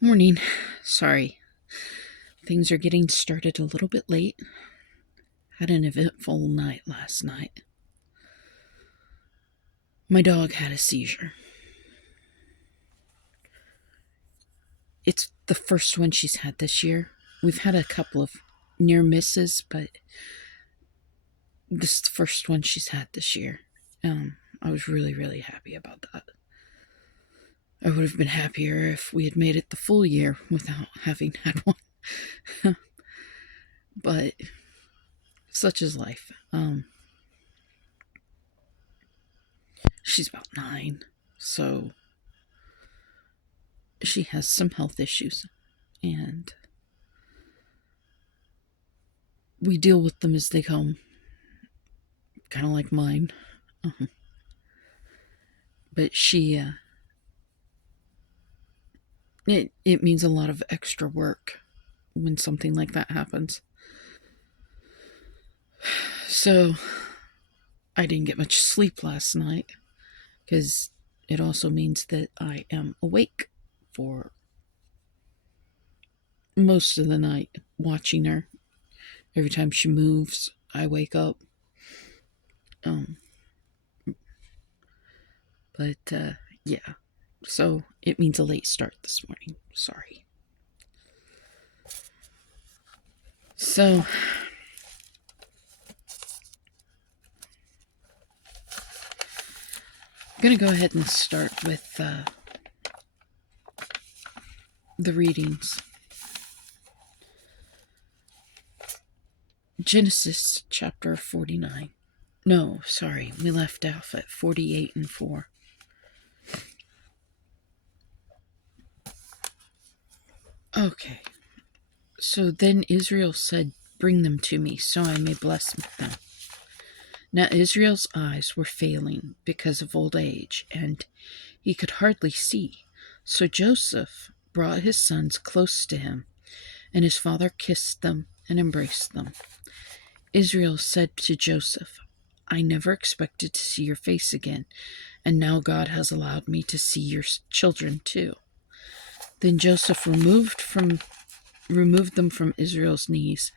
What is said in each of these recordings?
Morning. Sorry. Things are getting started a little bit late. Had an eventful night last night. My dog had a seizure. It's the first one she's had this year. We've had a couple of near misses, but this is the first one she's had this year. I was really, really happy about that. I would have been happier if we had made it the full year without having had one. But such is life. She's about 9, so she has some health issues, and we deal with them as they come, kind of like mine. Uh-huh. But it means a lot of extra work when something like that happens. So I didn't get much sleep last night because it also means that I am awake for most of the night watching her. Every time she moves, I wake up. But yeah, so it means a late start this morning. Sorry. So I'm going to go ahead and start with the readings. Genesis chapter 49. No, sorry, we left off at 48 and 4. Okay. So then Israel said, "Bring them to me, so I may bless them." Now Israel's eyes were failing because of old age, and he could hardly see. So Joseph brought his sons close to him, and his father kissed them and embraced them. Israel said to Joseph, "I never expected to see your face again, and now God has allowed me to see your children too." Then Joseph removed them from Israel's knees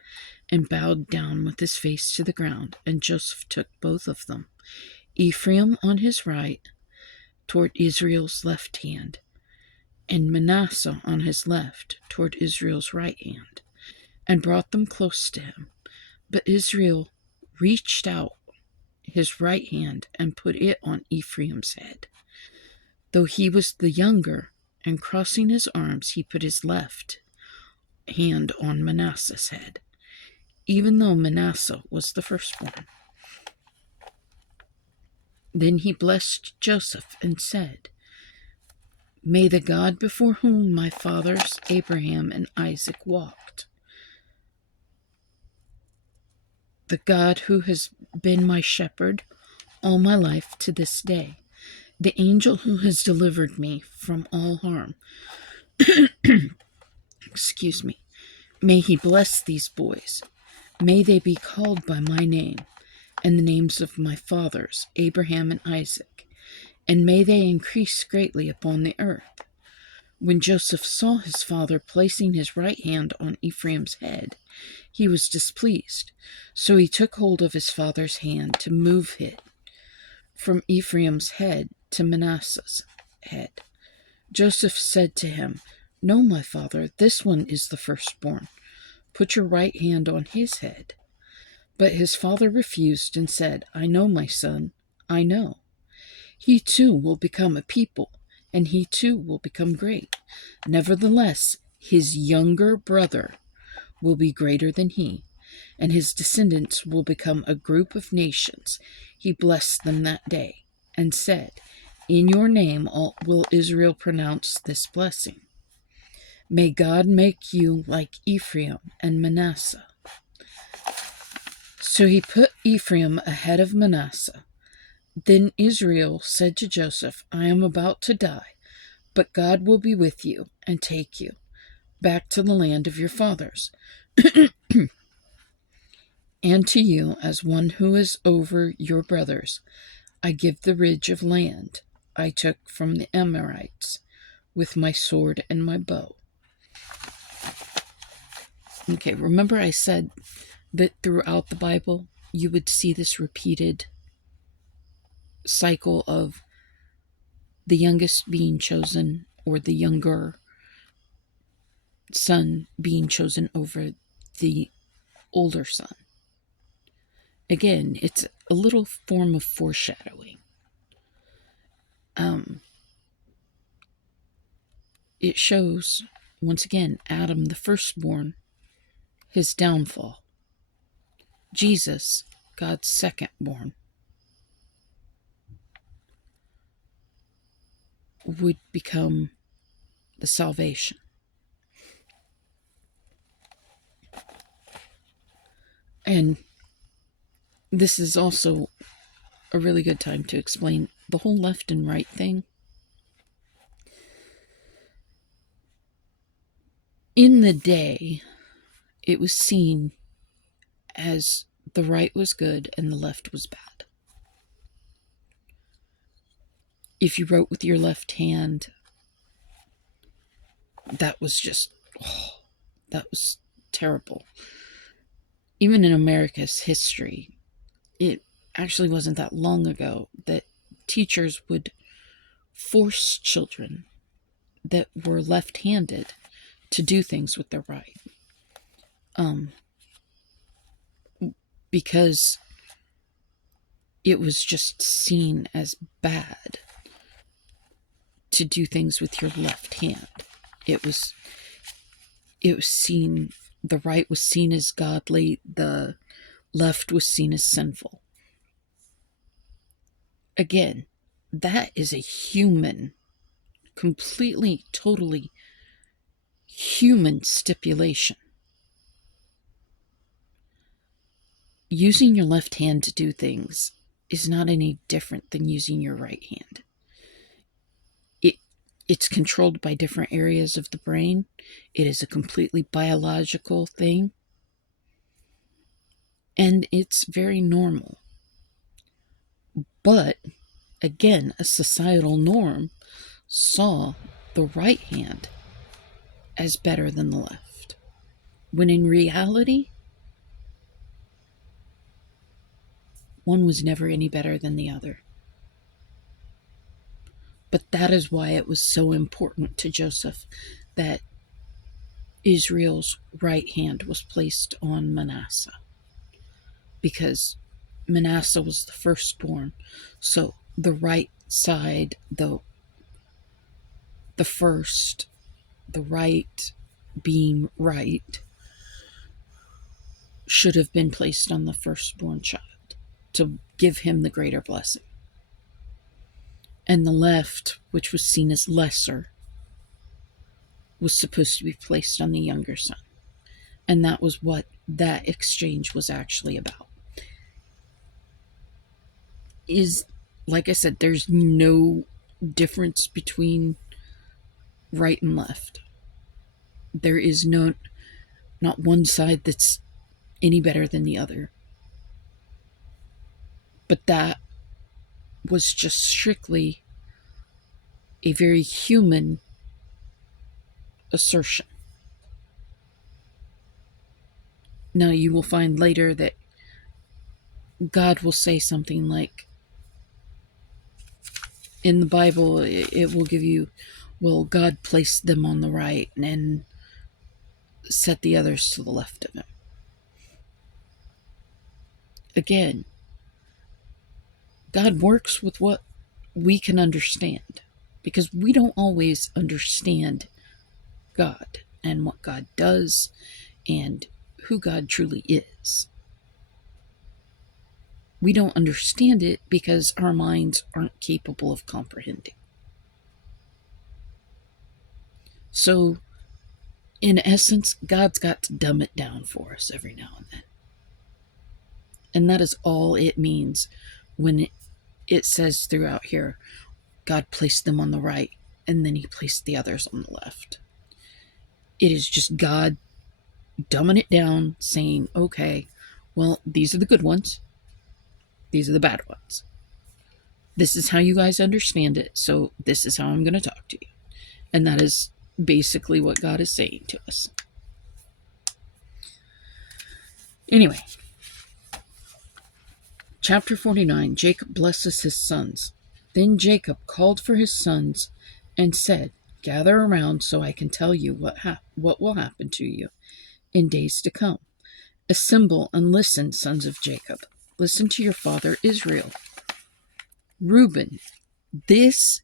and bowed down with his face to the ground, and Joseph took both of them, Ephraim on his right, toward Israel's left hand, and Manasseh on his left, toward Israel's right hand, and brought them close to him. But Israel reached out his right hand and put it on Ephraim's head, though he was the younger, and crossing his arms, he put his left hand on Manasseh's head, even though Manasseh was the firstborn. Then he blessed Joseph and said, "May the God before whom my fathers Abraham and Isaac walked, the God who has been my shepherd all my life to this day, the angel who has delivered me from all harm," excuse me, "may he bless these boys. May they be called by my name and the names of my fathers, Abraham and Isaac, and may they increase greatly upon the earth." When Joseph saw his father placing his right hand on Ephraim's head, he was displeased. So he took hold of his father's hand to move it from Ephraim's head to Manasseh's head. Joseph said to him, "No, my father, this one is the firstborn. Put your right hand on his head." But his father refused and said, "I know, my son, I know. He too will become a people, and he too will become great. Nevertheless, his younger brother will be greater than he, and his descendants will become a group of nations." He blessed them that day and said, "In your name will Israel pronounce this blessing. May God make you like Ephraim and Manasseh." So he put Ephraim ahead of Manasseh. Then Israel said to Joseph, "I am about to die, but God will be with you and take you back to the land of your fathers, and to you, as one who is over your brothers, I give the ridge of land I took from the Amorites with my sword and my bow." Okay, remember I said that throughout the Bible, you would see this repeated cycle of the youngest being chosen, or the younger son being chosen over the older son. Again, it's a little form of foreshadowing. It shows, once again, Adam, the firstborn, his downfall. Jesus, God's secondborn, would become the salvation. And this is also a really good time to explain the whole left and right thing. In the day, it was seen as the right was good and the left was bad. If you wrote with your left hand, that was just, that was terrible. Even in America's history, it actually wasn't that long ago that teachers would force children that were left-handed to do things with their right. Because it was just seen as bad to do things with your left hand. It was seen, the right was seen as godly, the left was seen as sinful. Again, that is a human, completely, totally human stipulation. Using your left hand to do things is not any different than using your right hand. It's controlled by different areas of the brain. It is a completely biological thing. And it's very normal. But, again, a societal norm saw the right hand as better than the left. When in reality, one was never any better than the other. But that is why it was so important to Joseph that Israel's right hand was placed on Manasseh. Because Manasseh was the firstborn. So the right side, the first, the right being right, should have been placed on the firstborn child to give him the greater blessing. And the left, which was seen as lesser, was supposed to be placed on the younger son. And that was what that exchange was actually about. Like I said, there's no difference between right and left. There is not one side that's any better than the other. But that was just strictly a very human assertion. Now, you will find later that God will say something like, in the Bible, it will give you, well, God placed them on the right and set the others to the left of him. Again, God works with what we can understand, because we don't always understand God and what God does and who God truly is. We don't understand it because our minds aren't capable of comprehending. So, in essence, God's got to dumb it down for us every now and then. And that is all it means when it says throughout here, God placed them on the right, and then he placed the others on the left. It is just God dumbing it down, saying, okay, well, these are the good ones. These are the bad ones. This is how you guys understand it, so this is how I'm going to talk to you. And that is basically what God is saying to us. Anyway, chapter 49, Jacob blesses his sons. Then Jacob called for his sons and said, "Gather around so I can tell you what will happen to you in days to come. Assemble and listen, sons of Jacob. Listen to your father Israel. Reuben, this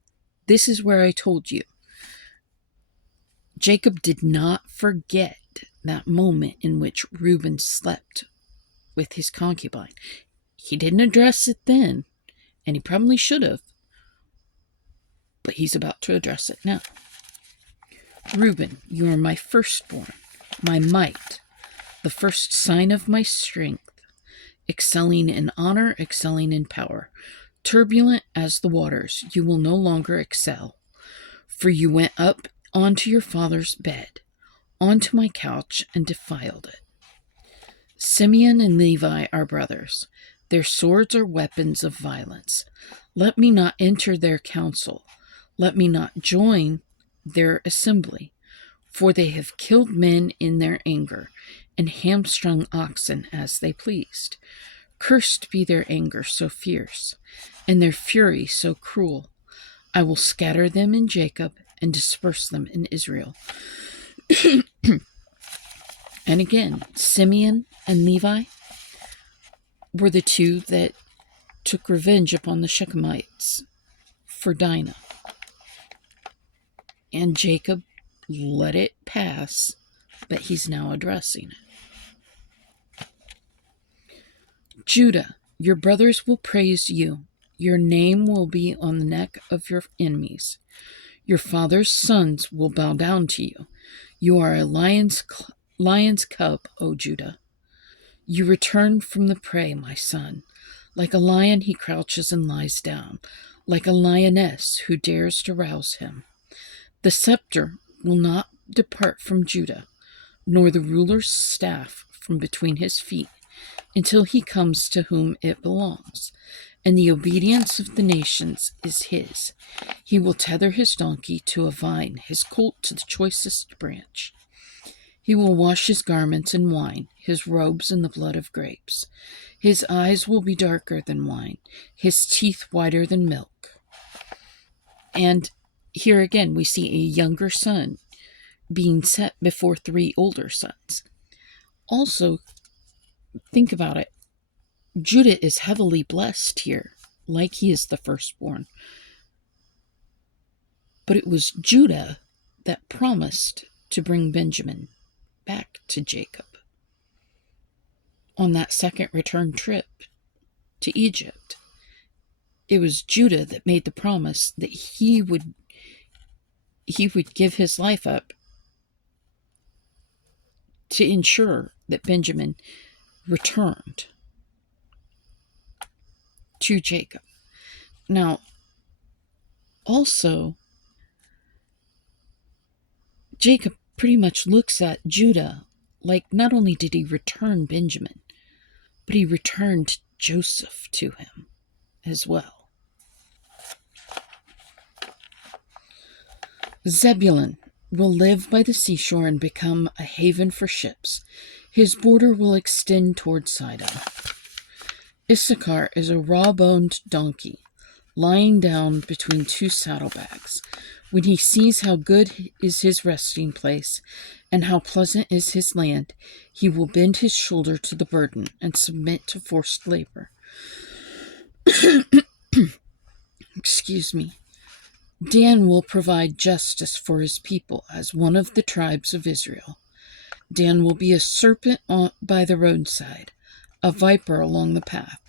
is where I told you." Jacob did not forget that moment in which Reuben slept with his concubine. He didn't address it then, and he probably should have, but he's about to address it now. "Reuben, you are my firstborn, my might, the first sign of my strength, excelling in honor, excelling in power. Turbulent as the waters, you will no longer excel, for you went up onto your father's bed, onto my couch, and defiled it. Simeon and Levi are brothers. Their swords are weapons of violence. Let me not enter their council. Let me not join their assembly, for they have killed men in their anger and hamstrung oxen as they pleased. Cursed be their anger so fierce, and their fury so cruel. I will scatter them in Jacob and disperse them in Israel." And again, Simeon and Levi were the two that took revenge upon the Shechemites for Dinah. And Jacob let it pass, but he's now addressing it. "Judah, your brothers will praise you. Your name will be on the neck of your enemies. Your father's sons will bow down to you. You are a lion's cub, O Judah. You return from the prey, my son. Like a lion he crouches and lies down, like a lioness who dares to rouse him. The scepter will not depart from Judah, nor the ruler's staff from between his feet, until he comes to whom it belongs, and the obedience of the nations is his. He will tether his donkey to a vine, his colt to the choicest branch. He will wash his garments in wine, his robes in the blood of grapes. His eyes will be darker than wine, his teeth whiter than milk." And here again we see a younger son being set before three older sons. Also, think about it. Judah is heavily blessed here, like he is the firstborn. But it was Judah that promised to bring Benjamin back to Jacob on that second return trip to Egypt. It was Judah that made the promise that he would give his life up to ensure that Benjamin returned to Jacob. Now, also, Jacob pretty much looks at Judah like not only did he return Benjamin, but he returned Joseph to him as well. "Zebulun will live by the seashore and become a haven for ships. His border will extend toward Sidon. Issachar is a raw-boned donkey, lying down between two saddlebags. When he sees how good is his resting place and how pleasant is his land, he will bend his shoulder to the burden and submit to forced labor." Excuse me. "Dan will provide justice for his people as one of the tribes of Israel. Dan will be a serpent by the roadside, a viper along the path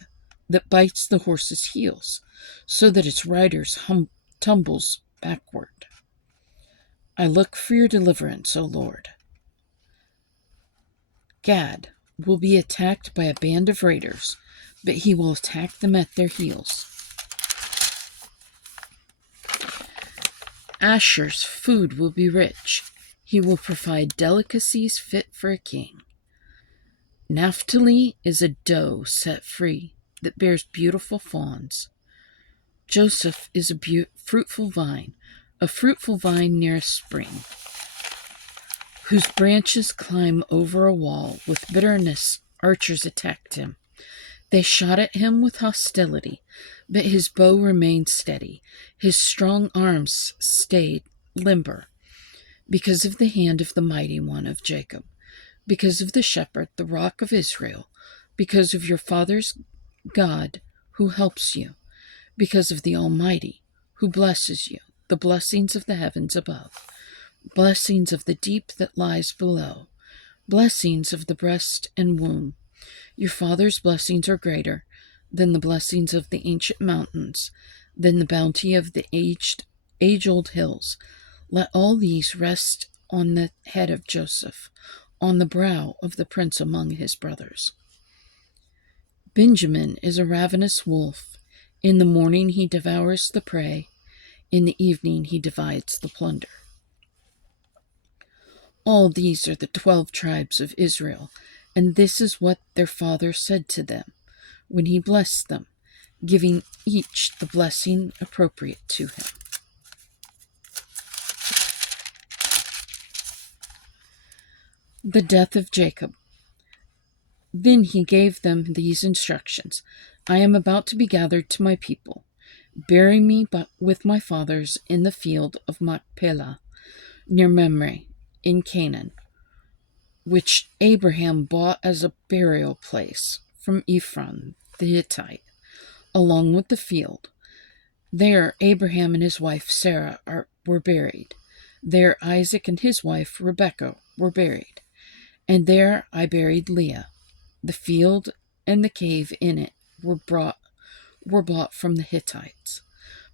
that bites the horse's heels so that its rider tumbles backward. I look for your deliverance, O Lord." "Gad will be attacked by a band of raiders, but he will attack them at their heels. Asher's food will be rich. He will provide delicacies fit for a king. Naphtali is a doe set free that bears beautiful fawns. Joseph is a fruitful vine near a spring, whose branches climb over a wall. With bitterness archers attacked him. They shot at him with hostility, but his bow remained steady. His strong arms stayed limber because of the hand of the mighty one of Jacob, because of the shepherd, the rock of Israel, because of your father's God who helps you, because of the Almighty who blesses you, the blessings of the heavens above, blessings of the deep that lies below, blessings of the breast and womb. Your father's blessings are greater than the blessings of the ancient mountains, than the bounty of the age-old hills. Let all these rest on the head of Joseph, on the brow of the prince among his brothers. Benjamin is a ravenous wolf. In the morning he devours the prey. In the evening he divides the plunder. All these are the 12 tribes of Israel, and this is what their father said to them when he blessed them, giving each the blessing appropriate to him. The death of Jacob. Then he gave them these instructions: I am about to be gathered to my people. Bury me with my fathers in the field of Machpelah, near Mamre, in Canaan, which Abraham bought as a burial place from Ephron the Hittite, along with the field. There Abraham and his wife Sarah were buried. There Isaac and his wife Rebekah were buried. And there I buried Leah. The field and the cave in it were bought from the Hittites.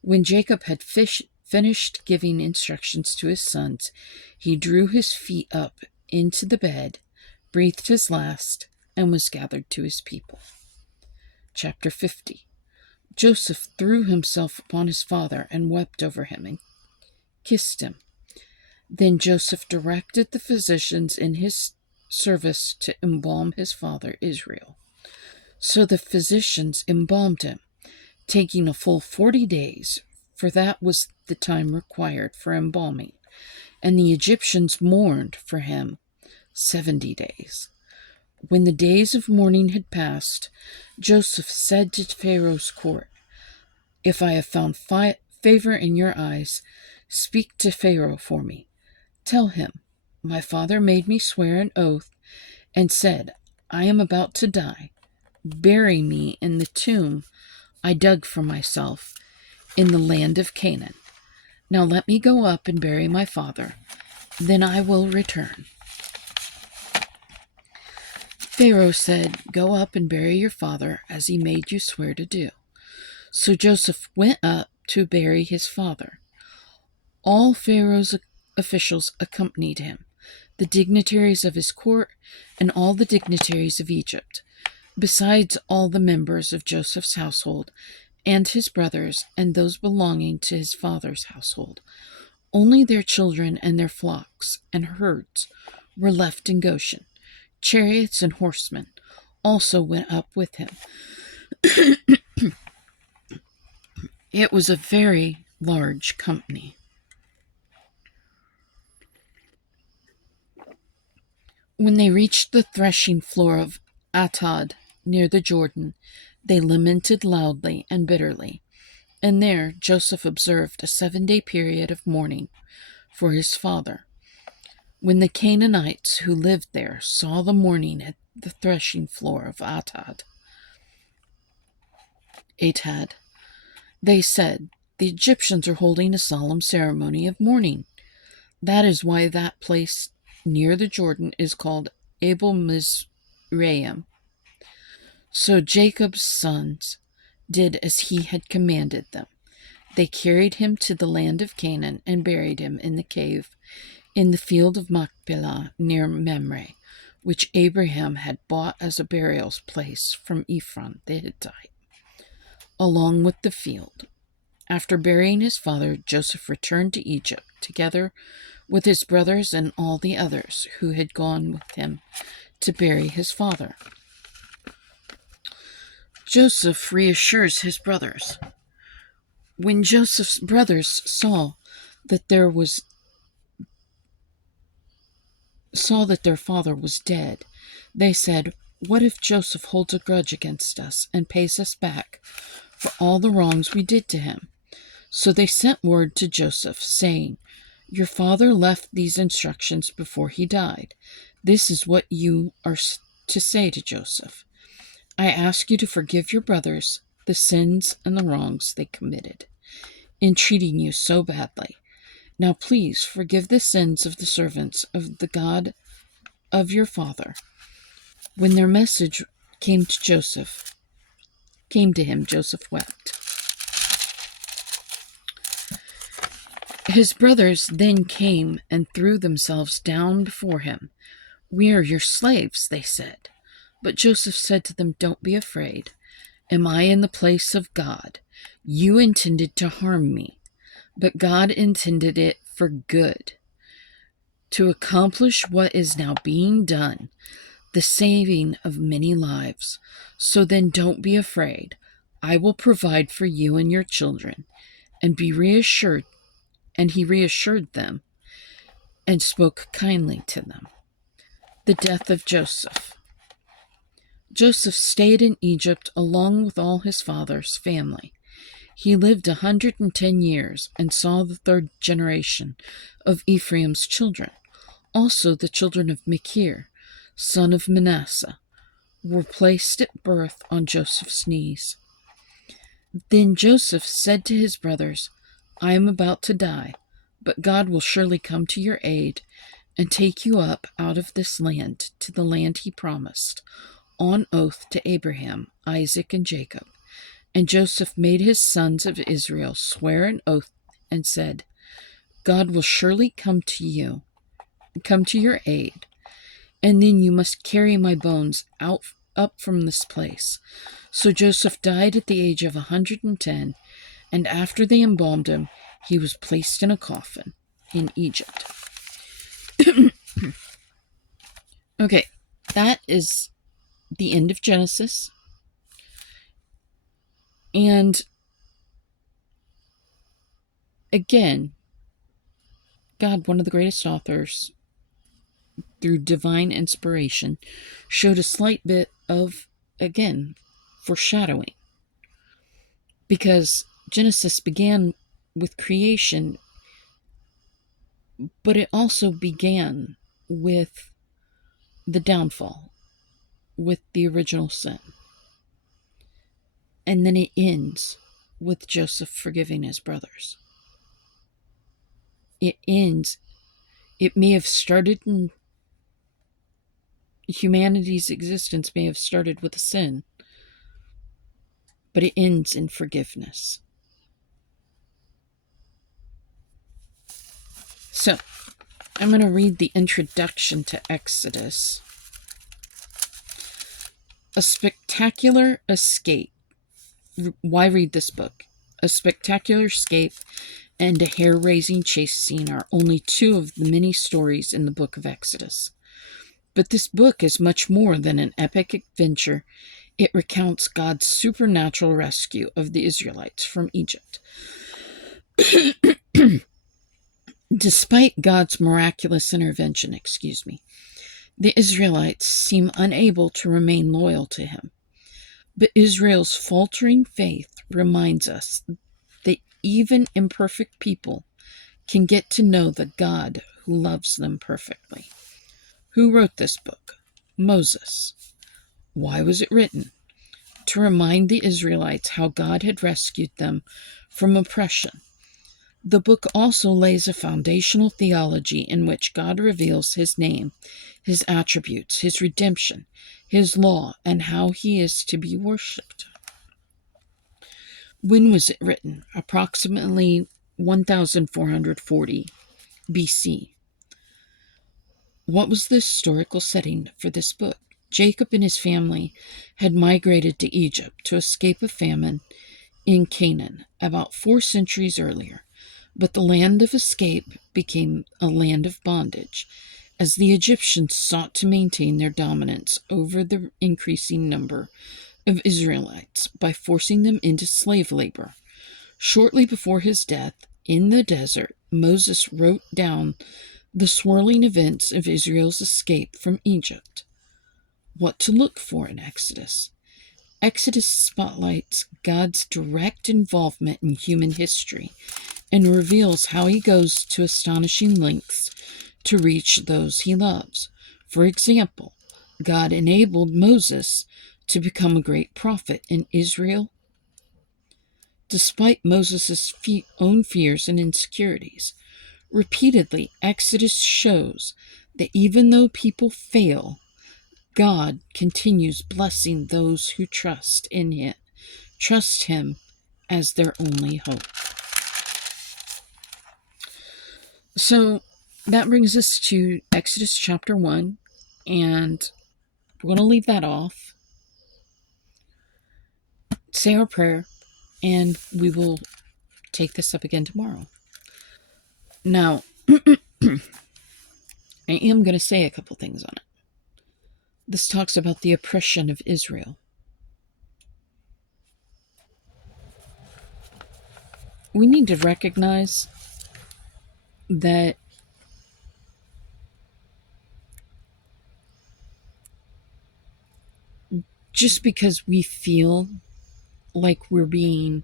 When Jacob had finished giving instructions to his sons, he drew his feet up into the bed, breathed his last, and was gathered to his people. Chapter 50. Joseph threw himself upon his father and wept over him and kissed him. Then Joseph directed the physicians in his service to embalm his father Israel. So the physicians embalmed him, taking a full 40 days, for that was the time required for embalming, and the Egyptians mourned for him 70 days. When the days of mourning had passed, Joseph said to Pharaoh's court, If I have found favor in your eyes, speak to Pharaoh for me. Tell him, my father made me swear an oath and said, I am about to die. Bury me in the tomb I dug for myself in the land of Canaan. Now let me go up and bury my father. Then I will return. Pharaoh said, Go up and bury your father as he made you swear to do. So Joseph went up to bury his father. All Pharaoh's officials accompanied him, the dignitaries of his court and all the dignitaries of Egypt, besides all the members of Joseph's household and his brothers and those belonging to his father's household. Only their children and their flocks and herds were left in Goshen. Chariots and horsemen also went up with him. It was a very large company. When they reached the threshing floor of Atad near the Jordan, they lamented loudly and bitterly. And there Joseph observed a 7-day period of mourning for his father. When the Canaanites who lived there saw the mourning at the threshing floor of Atad, they said, The Egyptians are holding a solemn ceremony of mourning. That is why that place near the Jordan is called Abel Mizraim. So Jacob's sons did as he had commanded them. They carried him to the land of Canaan and buried him in the cave in the field of Machpelah near Mamre, which Abraham had bought as a burial place from Ephron the Hittite, along with the field. After burying his father, Joseph returned to Egypt, together with his brothers and all the others who had gone with him to bury his father. Joseph reassures his brothers. When Joseph's brothers saw that their father was dead, they said, What if Joseph holds a grudge against us and pays us back for all the wrongs we did to him?" So they sent word to Joseph, saying, "Your father left these instructions before he died. This is what you are to say to Joseph. I ask you to forgive your brothers the sins and the wrongs they committed in treating you so badly. Now please forgive the sins of the servants of the God of your father." When their message came to him, Joseph wept. His brothers then came and threw themselves down before him. "We are your slaves," they said. But Joseph said to them, "Don't be afraid. Am I in the place of God? You intended to harm me, but God intended it for good, to accomplish what is now being done, the saving of many lives. So then don't be afraid. I will provide for you and your children." And be reassured. And he reassured them and spoke kindly to them. The death of Joseph. Joseph stayed in Egypt along with all his father's family. He lived 110 years and saw the third generation of Ephraim's children. Also the children of Machir, son of Manasseh, were placed at birth on Joseph's knees. Then Joseph said to his brothers, "I am about to die, but God will surely come to your aid and take you up out of this land to the land he promised on oath to Abraham, Isaac, and Jacob." And Joseph made his sons of Israel swear an oath and said, "God will surely come to your aid, and then you must carry my bones up from this place." So Joseph died at the age of 110, and after they embalmed him, he was placed in a coffin in Egypt. Okay, that is the end of Genesis. And again, God, one of the greatest authors, through divine inspiration, showed a slight bit of, again, foreshadowing. Because Genesis began with creation, but it also began with the downfall, with the original sin. And then it ends with Joseph forgiving his brothers. It may have started in humanity's existence, may have started with a sin, but it ends in forgiveness. So, I'm going to read the introduction to Exodus. A spectacular escape. Why read this book? A spectacular escape and a hair-raising chase scene are only two of the many stories in the book of Exodus. But this book is much more than an epic adventure. It recounts God's supernatural rescue of the Israelites from Egypt. Despite God's miraculous intervention, the Israelites seem unable to remain loyal to him. But Israel's faltering faith reminds us that even imperfect people can get to know the God who loves them perfectly. Who wrote this book? Moses. Why was it written? To remind the Israelites how God had rescued them from oppression. The book also lays a foundational theology in which God reveals his name, his attributes, his redemption, his law, and how he is to be worshipped. When was it written? Approximately 1440 BC. What was the historical setting for this book? Jacob and his family had migrated to Egypt to escape a famine in Canaan about 4 centuries earlier. But the land of escape became a land of bondage, as the Egyptians sought to maintain their dominance over the increasing number of Israelites by forcing them into slave labor. Shortly before his death in the desert, Moses wrote down the swirling events of Israel's escape from Egypt. what to look for in Exodus. Exodus spotlights God's direct involvement in human history and reveals how he goes to astonishing lengths to reach those he loves. For example, God enabled Moses to become a great prophet in Israel, despite Moses' own fears and insecurities. Repeatedly, Exodus shows that even though people fail, God continues blessing those who trust in Him, trust Him as their only hope. So that brings us to Exodus chapter 1, and we're going to leave that off, say our prayer, and we will take this up again tomorrow. Now, I am going to say a couple things on it. This talks about the oppression of Israel. We need to recognize that just because we feel like we're being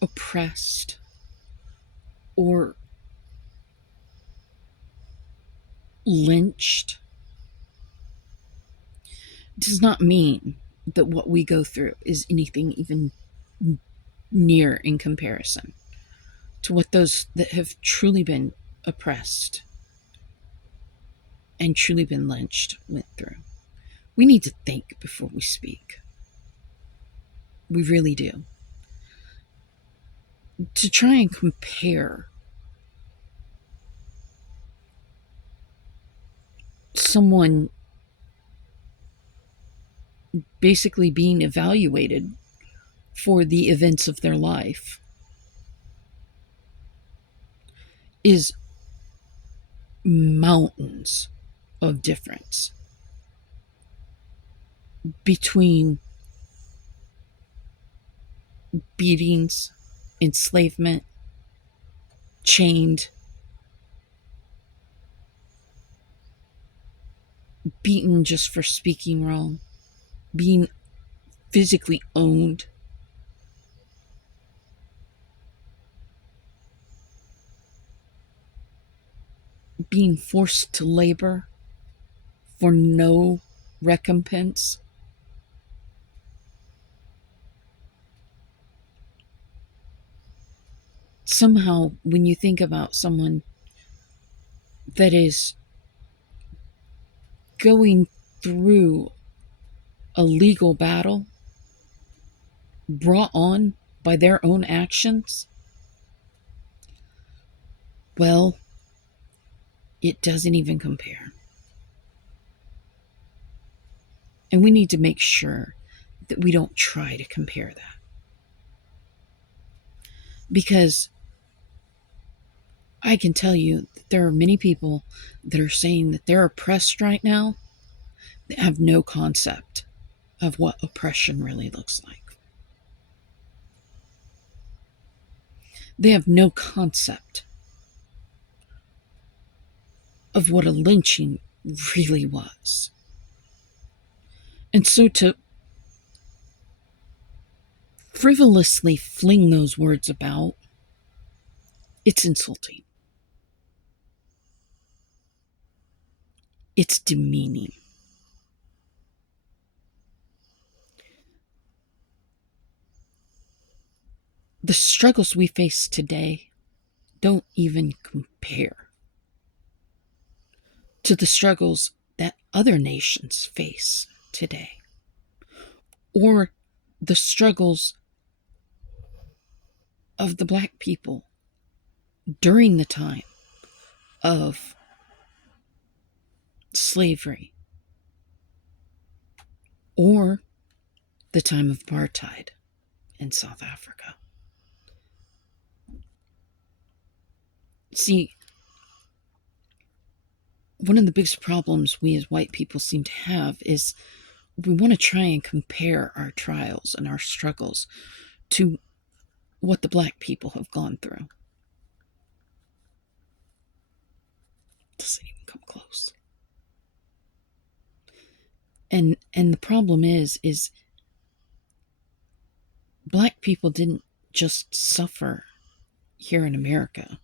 oppressed or lynched does not mean that what we go through is anything even near in comparison to what those that have truly been oppressed and truly been lynched went through. We need to think before we speak. We really do. To try and compare someone basically being evaluated for the events of their life is mountains of difference between beatings, enslavement, chained, beaten just for speaking wrong, being physically owned, being forced to labor for no recompense. Somehow, when you think about someone that is going through a legal battle brought on by their own actions, well, it doesn't even compare. And we need to make sure that we don't try to compare that. Because I can tell you that there are many people that are saying that they're oppressed right now that have no concept of what oppression really looks like. They have no concept of what a lynching really was. And so to frivolously fling those words about, it's insulting. It's demeaning. The struggles we face today don't even compare to the struggles that other nations face today, or the struggles of the Black people during the time of slavery, or the time of apartheid in South Africa. See, one of the biggest problems we as white people seem to have is we want to try and compare our trials and our struggles to what the Black people have gone through. It doesn't even come close. And the problem is black people didn't just suffer here in America.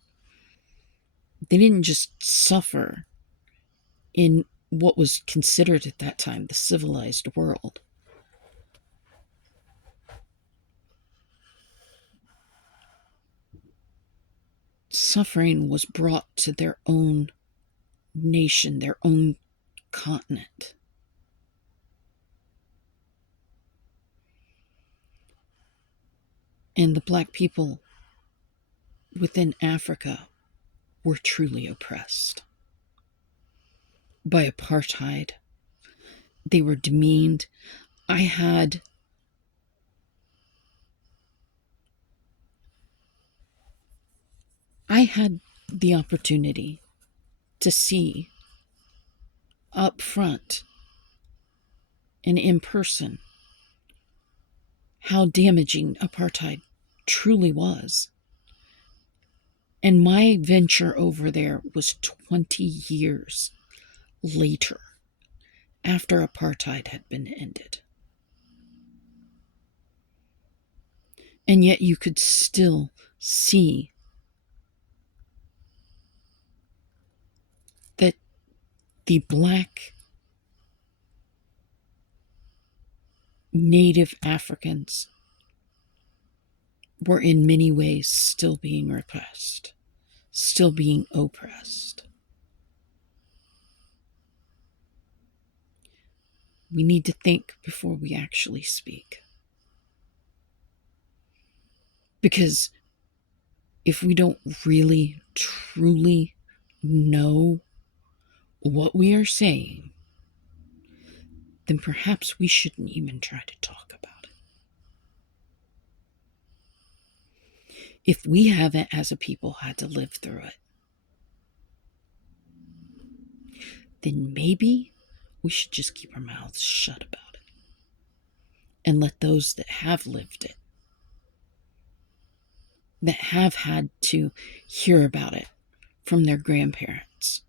They didn't just suffer in what was considered at that time the civilized world. Suffering was brought to their own nation, their own continent. And the black people within Africa were truly oppressed by apartheid. They were demeaned. I had the opportunity to see up front and in person how damaging apartheid truly was. And my venture over there was 20 years later, after apartheid had been ended. And yet you could still see that the black native Africans were in many ways still being repressed, still being oppressed. We need to think before we actually speak. Because if we don't really, truly know what we are saying, then perhaps we shouldn't even try to talk about it. If we haven't, as a people, had to live through it, then maybe we should just keep our mouths shut about it and let those that have lived it, that have had to hear about it from their grandparents,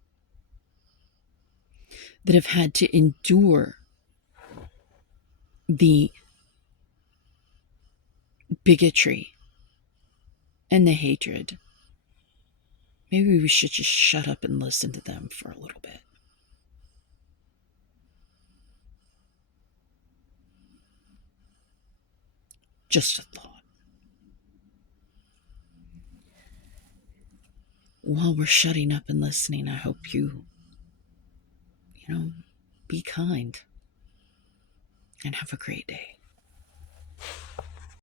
that have had to endure the bigotry and the hatred, maybe we should just shut up and listen to them for a little bit. Just a thought. While we're shutting up and listening, I hope you be kind and have a great day.